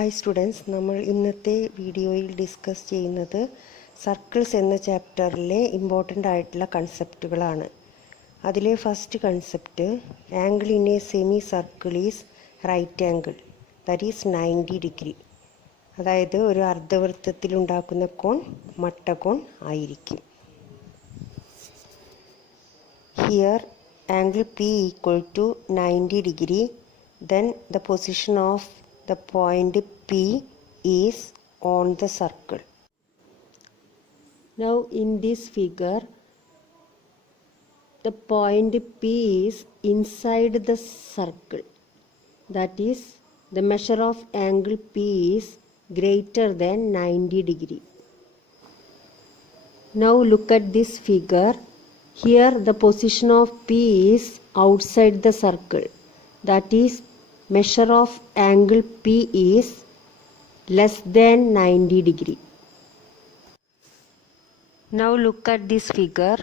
Hi students, നമ്മൾ ഇന്നത്തെ വീഡിയോയിൽ ഡിസ്കസ് ചെയ്യുന്നത് സർക്കിൾസ് എന്ന ചാപ്റ്ററിലെ ഇമ്പോർട്ടൻ്റ് ആയിട്ടുള്ള കൺസെപ്റ്റുകളാണ്. അതിലെ first concept, angle in a semi circle is right angle, that is 90 degree. അതായത് ഒരു അർദ്ധവൃത്തത്തിൽ ഉണ്ടാക്കുന്ന കോൺ മട്ടകോൺ ആയിരിക്കും. Here angle P equal to 90 degree, then the position of the point P is on the circle. Now in this figure, the point P is inside the circle. That is, the measure of angle P is greater than 90 degree. Now look at this figure. Here the position of P is outside the circle. That is, measure of angle P is less than 90 degree. Now look at this figure.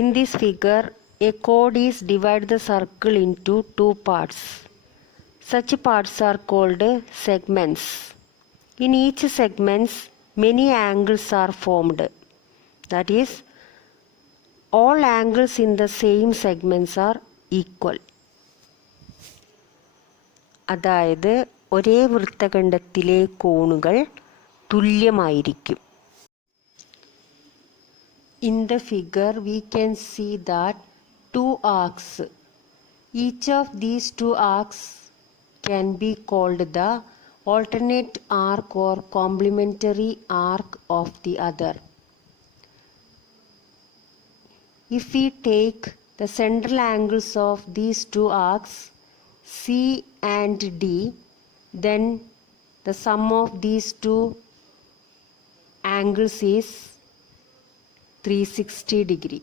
In this figure, a chord is divided the circle into two parts. Such parts are called segments. In each segments, many angles are formed. That is, all angles in the same segments are equal. അതായത് ഒരേ വൃത്തഖണ്ഡത്തിലെ കോണുകൾ തുല്യമായിരിക്കും. In the figure we can see that two arcs. Each of these two arcs can be called the alternate arc or complementary arc of the other. If we take the central angles of these two arcs, C and D, then the sum of these two angles is 360 degree.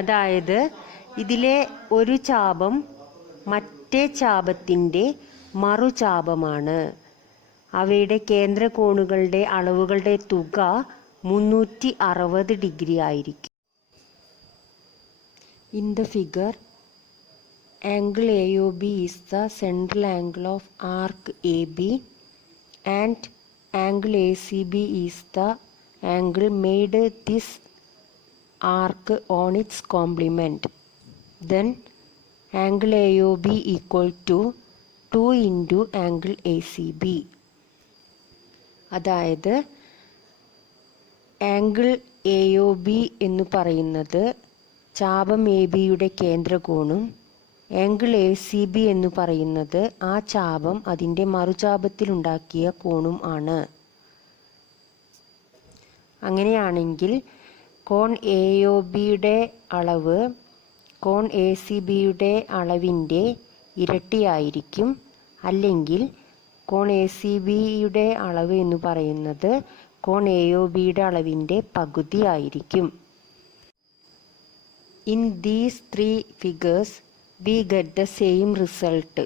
അതായത് ഇതിലെ ഒരു ചാപം മറ്റേ ചാപത്തിൻ്റെ മറുചാപമാണ്. അവയുടെ കേന്ദ്രകോണുകളുടെ അളവുകളുടെ തുക 360 degree ആയിരിക്കും. In the figure, angle AOB is the central angle of arc AB and angle ACB is the angle made this arc on its complement. Then angle AOB equal to 2 into angle ACB. അതായത് angle A O B എന്ന് പറയുന്നത് ചാപം A ബിയുടെ കേന്ദ്രകോണും angle A C B എന്ന് പറയുന്നത് ആ ചാപം അതിൻ്റെ മറുചാപത്തിലുണ്ടാക്കിയ കോണും ആണ്. അങ്ങനെയാണെങ്കിൽ കോൺ എ ഒ ബിയുടെ അളവ് കോൺ എ സി ബിയുടെ അളവിൻ്റെ ഇരട്ടിയായിരിക്കും. അല്ലെങ്കിൽ കോൺ എ സി ബിയുടെ അളവ് എന്ന് പറയുന്നത് കോൺ എ ഒ ബിയുടെ അളവിൻ്റെ പകുതി ആയിരിക്കും. In these three figures, we get the same result.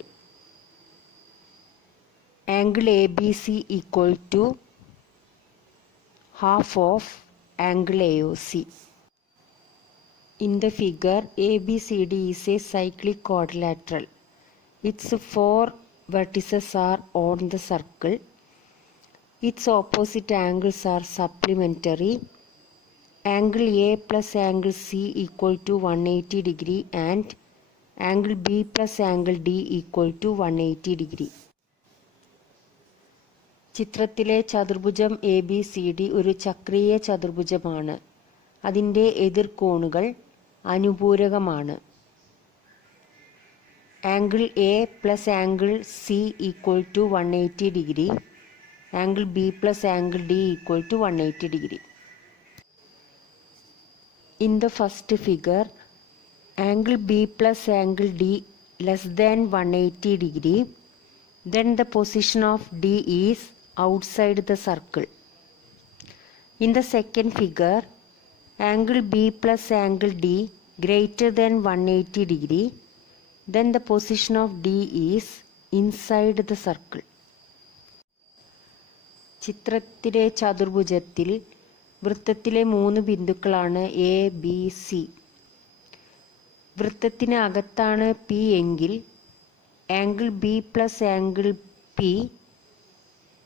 Angle ABC equal to half of angle AOC. In the figure, ABCD is a cyclic quadrilateral. Its four vertices are on the circle. Its opposite angles are supplementary. Angle A plus angle C equal to 180 degree and angle B plus angle D equal to 180 degree. ചിത്രത്തിലെ ചതുർഭുജം A B C D ഒരു ചക്രീയ ചതുർഭുജമാണ്. അതിൻ്റെ എതിർകോണുകൾ അനുപൂരകമാണ്. Angle A plus angle C equal to 180 degree, angle B plus angle D equal to 180 degree. In the first figure, angle B plus angle D less than 180 degree, then the position of D is outside the circle. In the second figure, angle B plus angle D greater than 180 degree, then the position of D is inside the circle. ചിത്രത്തിലെ ചതുർഭുജത്തിൽ വൃത്തത്തിലെ 3 ബിന്ദുക്കളാണ് A B C. വൃത്തത്തിന് അകത്താണ് P എങ്കിൽ angle B plus angle P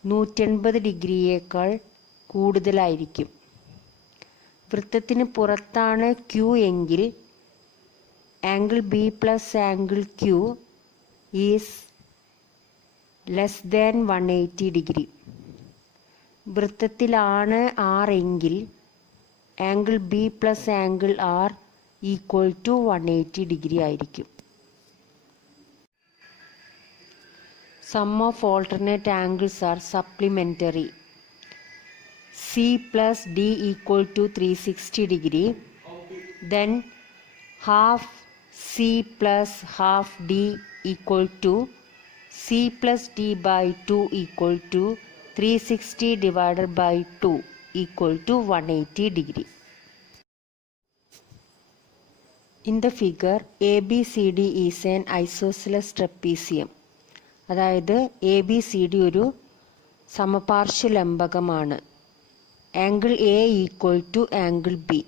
180 ഡിഗ്രിയേക്കാൾ കൂടുതലായിരിക്കും. വൃത്തത്തിന് പുറത്താണ് ക്യൂ എങ്കിൽ angle B plus angle Q is less than 180 degree. വൃത്തത്തിലാണ് ആർ എങ്കിൽ angle B plus angle R equal to 180 degree ആയിരിക്കും. Sum of alternate angles are supplementary. C plus D equal to 360 degree. Then half C plus half D equal to C plus D by 2 equal to 360 divided by 2 equal to 180 degree. In the figure, ABCD is an isosceles trapezium. അതായത് A B C D ഒരു സമപാർശ്വലംബകമാണ്. Angle A equal to angle B.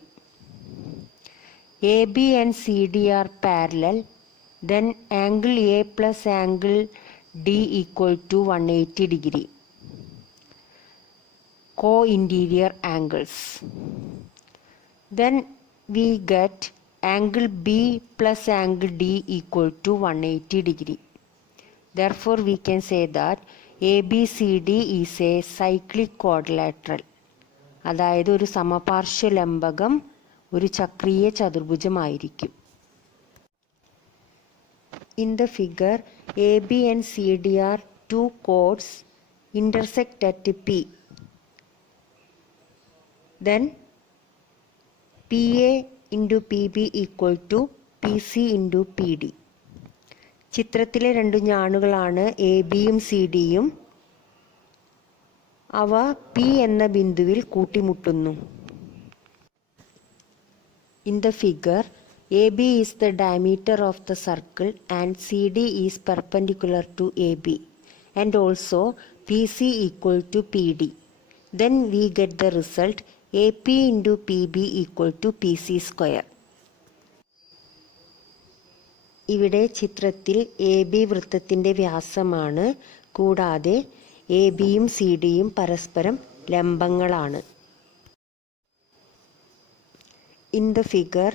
A B and C D are parallel. Then angle A plus angle D equal to 180 degree. Co-interior angles. Then we get angle B plus angle D equal to 180 degree. Therefore, we can say that ABCD is a cyclic quadrilateral. അതായത് ഒരു സമപാർശ്വലംബകം ഒരു ചക്രീയ ചതുർഭുജമായിരിക്കും. In the figure, AB and CD are two chords intersect at P. Then PA into PB equal to PC into PD. ചിത്രത്തിലെ രണ്ടു ഞാണുകളാണ് A ബിയും C ഡിയും. അവ P എന്ന ബിന്ദുവിൽ കൂട്ടിമുട്ടുന്നു. In the figure, AB is the diameter of the circle and CD is perpendicular to AB and also PC equal to PD. Then we get the result AP into PB equal to PC square. ഇവിടെ ചിത്രത്തിൽ A B വൃത്തത്തിൻ്റെ വ്യാസമാണ്. കൂടാതെ A ബിയും C ഡിയും പരസ്പരം ലംബങ്ങളാണ്. In the figure,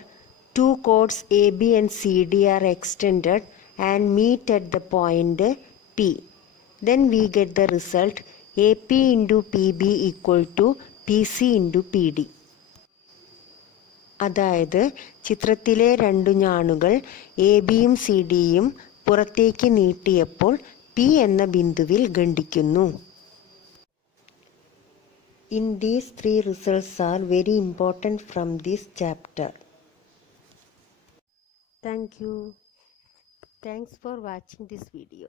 two chords AB and CD are extended and meet at the point P. Then we get the result AP into PB equal to PC into PD. അതായത് ചിത്രത്തിലെ രണ്ടു ഞാണുകൾ A ബിയും C ഡിയും പുറത്തേക്ക് നീട്ടിയപ്പോൾ P എന്ന ബിന്ദുവിൽ ഖണ്ഡിക്കുന്നു. In these three results are very important from this chapter. Thank you. Thanks for watching this video.